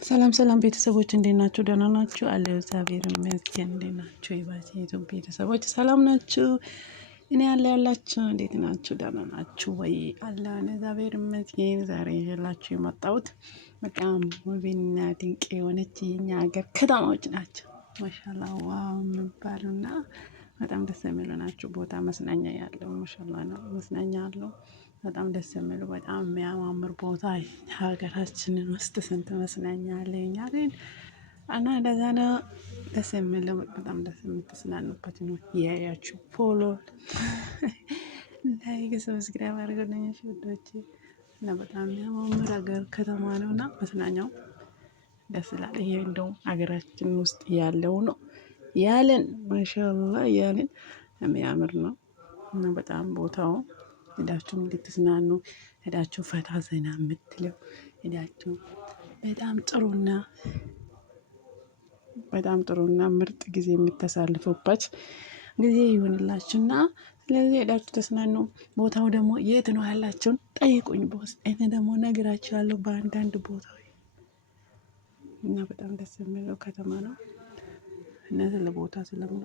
ሰላም ሰላም ቤተሰቦች እንዴት ናችሁ? ደህና ናችሁ? አለሁ እግዚአብሔር ይመስገን። እንዴት ናችሁ? የባሴቱ ቤተሰቦች ሰላም ናችሁ? እኔ ያላችሁ እንዴት ናችሁ? ደህና ናችሁ ወይ? አለን እግዚአብሔር ይመስገን። ዛሬ ይዤላችሁ የመጣሁት በጣም ውብና ድንቅ የሆነች የኛ ሀገር ከተማዎች ናቸው። ማሻላ ዋው የሚባሉና በጣም ደስ የሚሉ ናቸው። ቦታ መስናኛ ያለው ማሻላ ነው። መስናኛ አለው በጣም ደስ የሚሉ በጣም የሚያማምር ቦታ ሀገራችንን ውስጥ ስንት መስናኛ አለ። እኛ ግን እና እንደዛ ነው ደስ የሚለው በጣም ደስ የምትዝናኑበት ነው። እያያችሁ ፎሎ ላይክ ሰብስክራይብ አድርጉልኝ እሺ ውዶቼ። እና በጣም የሚያማምር ሀገር ከተማ ነው እና መዝናኛው ደስ ይላል። ይሄ እንደውም ሀገራችን ውስጥ ያለው ነው ያለን ማሻአላ ያለን የሚያምር ነው። እና በጣም ቦታው ሄዳችሁ እንድትዝናኑ ሄዳችሁ ፈታ ዘና የምትለው ሄዳችሁ በጣም ጥሩና ምርጥ ጊዜ የምታሳልፉበት ጊዜ ይሁንላችሁና ስለዚህ ሄዳችሁ ተዝናኑ። ቦታው ደግሞ የት ነው ያላችሁን ጠይቁኝ በውስጥ እኔ ደግሞ እነግራችኋለሁ በአንዳንድ ቦታው እና በጣም ደስ የሚለው ከተማ ነው። እና ስለ ቦታ ስለምን